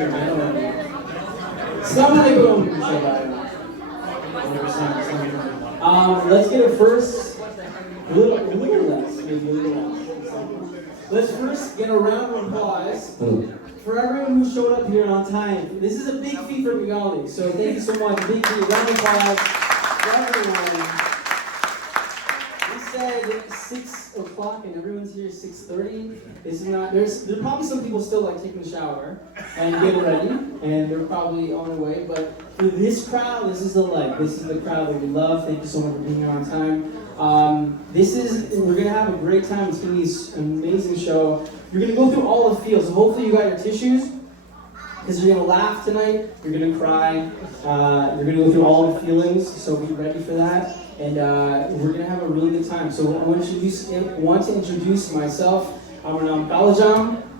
here. I don't know. Assalamualaikum. Let's get it first. A little less, maybe a little less. Let's first get a round of applause for everyone who showed up here on time. This is a big feat for Kaalo, so thank you so much. Big feat. Round of applause for everyone. We said 6 o'clock and everyone's here 6:30. This is not. There's probably some people still like taking a shower and getting ready, and they're probably on their way. But for this crowd, this is the leg. This is the crowd that we love. Thank you so much for being here on time. We're gonna have a great time. It's gonna be an amazing show. You're gonna go through all the feels. So hopefully you got your tissues, because you're gonna laugh tonight. You're gonna cry. You're gonna go through all the feelings. So be ready for that. And we're gonna have a really good time. So I want to introduce myself. I'm Kaalo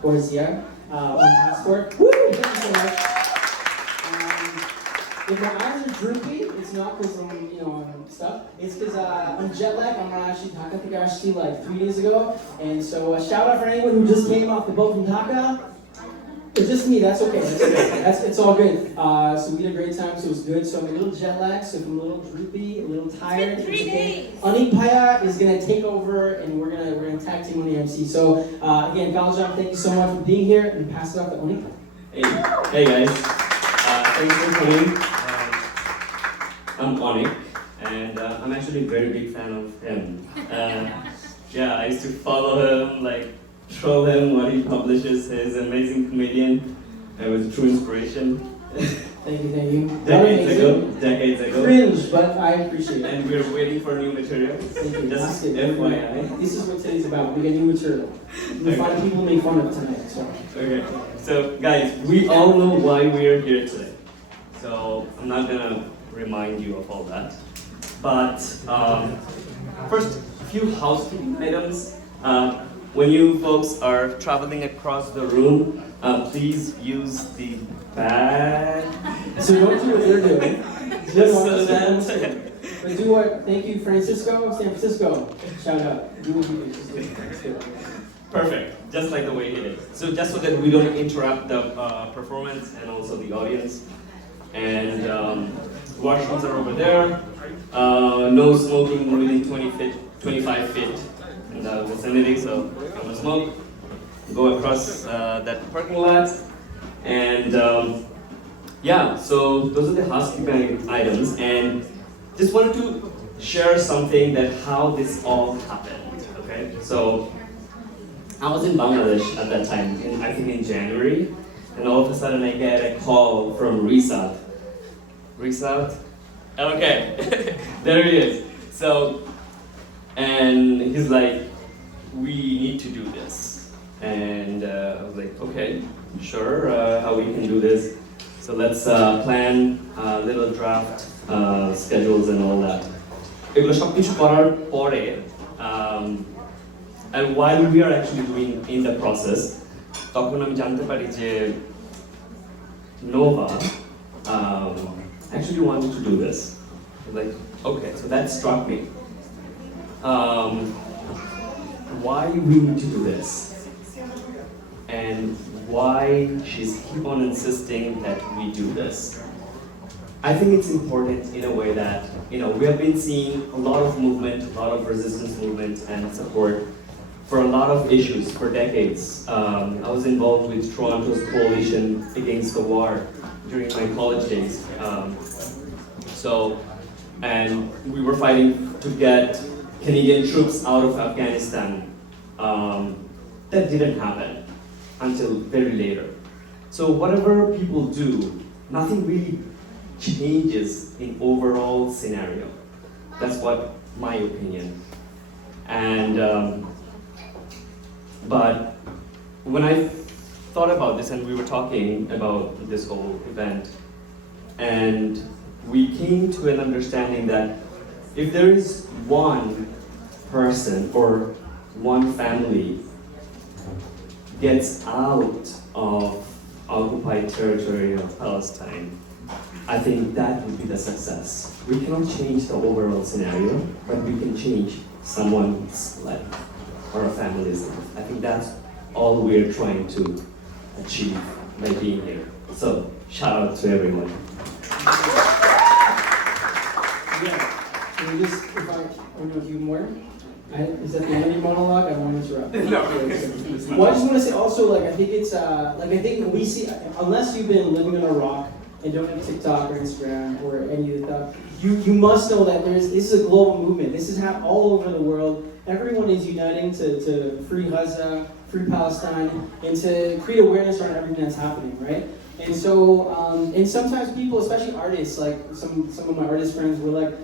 or Zia on passport. Woo! Thank you so much. If my eyes are droopy, it's not because I'm stuff. It's because I'm jet lagged. I'm actually Dhaka like 3 days ago. And so shout out for anyone who just came off the boat from Dhaka. It's just me, that's okay. It's all good. So we had a great time, so it was good. So I'm a little jet lagged, so I'm a little droopy, a little tired. It's been 3 days. Anik is gonna take over, and we're gonna tag team on the MC. So again, Kaalo, thank you so much for being here, and pass it off to Anik. Hey guys, thanks for coming. I'm Anik, and I'm actually a very big fan of him. I used to follow him, troll him when he publishes his amazing comedian. It was a true inspiration. Thank you. Decades ago. Cringe, but I appreciate it. And we're waiting for new material. Thank you. Just FYI. This is what today's about. We get new material. We find people make fun of it tonight. So. Okay. So guys, we all know why we are here today. So I'm not gonna remind you of all that. But first, a few housekeeping items. When you folks are traveling across the room, please use the bag. So don't do what they're doing. Just so that. But do what? Thank you, San Francisco. Shout out. Do what you do. Just do it. Let's do it. Perfect. Just like the way he did. So just so that we don't interrupt the performance and also the audience. And washrooms are over there. No smoking within 25 feet in the vicinity, so come and smoke. Go across that parking lot. And so those are the housekeeping items. And just wanted to share something that how this all happened. Okay, so I was in Bangladesh at that time, I think in January, and all of a sudden I get a call from Risat. Risat? Okay, there he is. So, and he's like, we need to do this. And I was like, okay, sure, how we can do this. So let's plan little draft schedules and all that. এগুলো সবকিছু করার পরে and while we are actually doing in the process, তখন আমি জানতে পারি যে Nova actually wanted to do this. I was like, okay, so that struck me. Why we need to do this? And why she's keep on insisting that we do this. I think it's important in a way that, we have been seeing a lot of movement, a lot of resistance movement and support for a lot of issues for decades. I was involved with Toronto's coalition against the war during my college days. And we were fighting to get Canadian troops out of Afghanistan. That didn't happen until very later. So whatever people do, nothing really changes in overall scenario. That's what my opinion. And but when I thought about this and we were talking about this whole event, and we came to an understanding that if there is one person or one family gets out of occupied territory of Palestine, I think that would be the success. We cannot change the overall scenario, but we can change someone's life or a family's life. I think that's all we're trying to achieve by being here. So shout out to everyone. Yeah. Can we just, if I don't know if you more? Is that the end of your monologue? I don't want to interrupt. No. Well, I just want to say also, like, I think it's, like, I think when we see, unless you've been living on a rock and don't have TikTok or Instagram or any of the stuff, you must know that this is a global movement. This is happening all over the world. Everyone is uniting to free Gaza, free Palestine, and to create awareness around everything that's happening, right? And so, and sometimes people, especially artists, like some of my artist friends were like,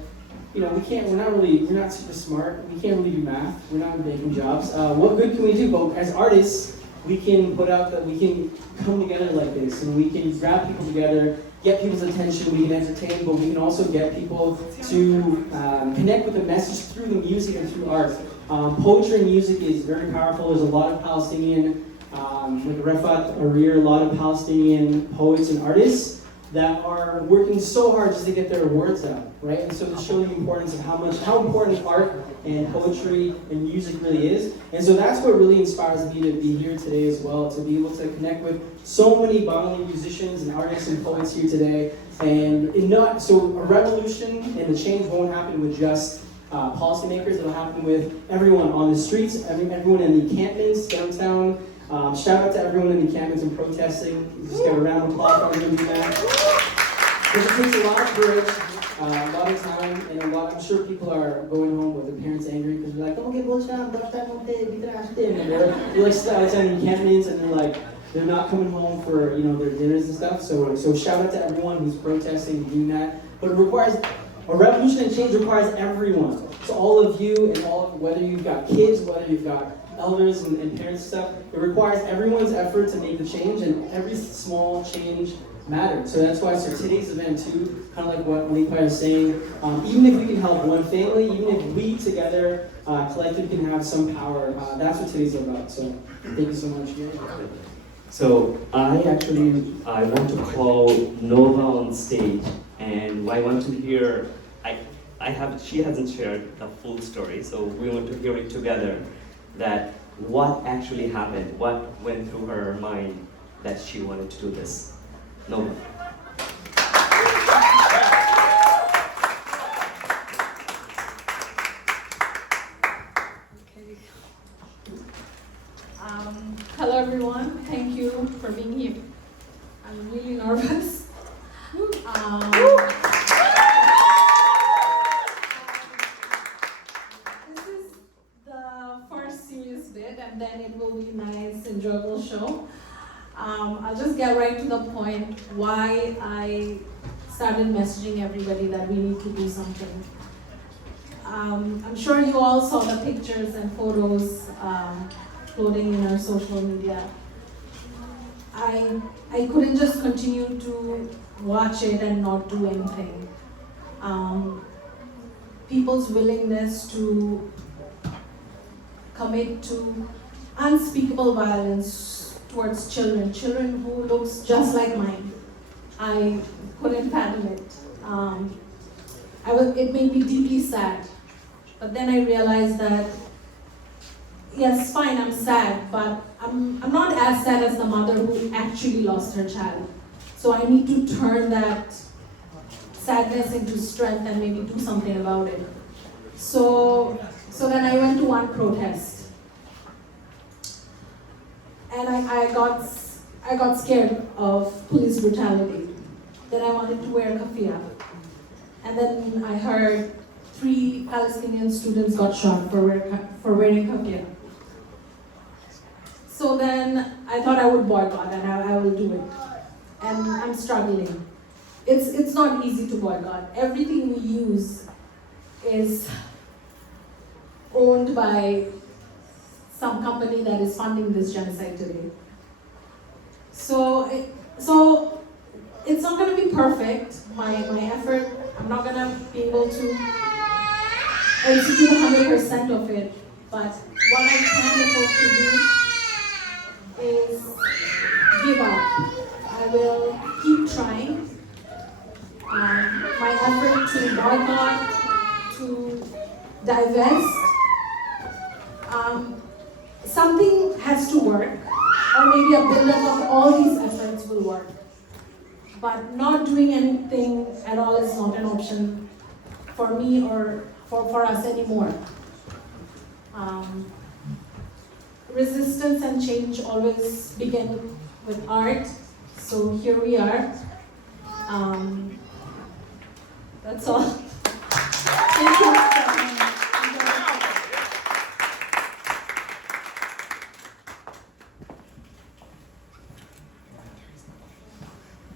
you know, we're not super smart, we can't really do math, we're not making jobs. What good can we do? But as artists, we can put out that we can come together like this, and we can grab people together, get people's attention, we can entertain, but we can also get people to connect with the message through the music and through art. Poetry and music is very powerful. There's a lot of Palestinian, like Refat Arir, a lot of Palestinian poets and artists that are working so hard just to get their words out, right? And so to show the importance of how important art and poetry and music really is. And so that's what really inspires me to be here today as well, to be able to connect with so many Bengali musicians and artists and poets here today. And so a revolution and the change won't happen with just policymakers. It'll happen with everyone on the streets, everyone in the encampments downtown. Shout out to everyone in the encampments and protesting. Just get a round of applause for everyone doing that. Because it takes a lot of courage, a lot of time, and I'm sure people are going home with their parents angry because they're like, oh, get what's down, and they're like still outside in encampments, and they're not coming home for their dinners and stuff. So shout out to everyone who's protesting and doing that. But it requires a revolution and change requires everyone. So all of you and whether you've got kids, whether you've got elders and parents and stuff, it requires everyone's effort to make the change, and every small change matters. So that's why today's event too, kind of like what Anik is saying, even if we can help one family, even if we together collectively can have some power, that's what today's about. So thank you so much. So I want to call Nova on stage, and I want to hear, she hasn't shared the full story, so we want to hear it together, that what actually happened, what went through her mind that she wanted to do this. Nova. Hello everyone, thank you for being here. I'm really nervous. This is the first serious bit, and then it will be a nice, enjoyable show. I'll just get right to the point why I started messaging everybody that we need to do something. I'm sure you all saw the pictures and photos floating in our social media. I couldn't just continue to watch it and not do anything. People's willingness to commit to unspeakable violence towards children who looks just like mine. I couldn't fathom it. It made me deeply sad. But then I realized that, yes, fine, I'm sad, but I'm not as sad as the mother who actually lost her child. So I need to turn that sadness into strength and maybe do something about it. So then I went to one protest. And I got scared of police brutality. Then I wanted to wear a kafia. And then I heard 3 Palestinian students got shot for wearing kafia. So then I thought I would boycott and I will do it. And I'm struggling. It's not easy to boycott. Everything we use is owned by some company that is funding this genocide today. So it's not going to be perfect. My effort, I'm not going to be able to execute 100% of it. But what I can afford to do is give up. I will keep trying. My effort to boycott, to divest, something has to work, or maybe a build-up of all these efforts will work. But not doing anything at all is not an option for me or for us anymore. Resistance and change always begin with art, so here we are. That's all. Thank you.